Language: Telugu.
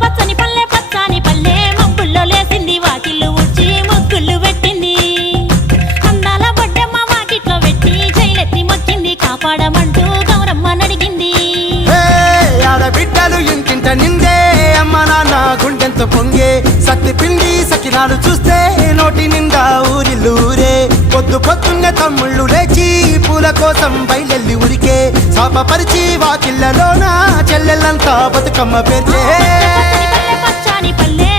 పచ్చని పల్లె పచ్చాని పల్లె మబ్బుల్లో లేసింది వాకిళ్ళు ఊడ్చి ముగ్గులు పెట్టింది అందాల బొడ్డమ్మ వాకిట్లో పెట్టి జైలెత్తి మొక్కింది కాపాడమంటూ గౌరమ్మ నడిగింది ఆడబిడ్డలు ఇంటింట నిందే అమ్మ నాన్న గుండెంతో పొంగే సత్తి పిండి సకినాలు చూస్తే నోటి నిండా ఊరిల్లూరే పొద్దు పొద్దున్నే తమ్ముళ్ళు లేచి పూల కోసం బయలెల్లి ఉరికే శాపపరిచి వాకిళ్ళలోన చెల్లెళ్ళంతా బతుకమ్మ పేర్చే పచ్చని పల్లె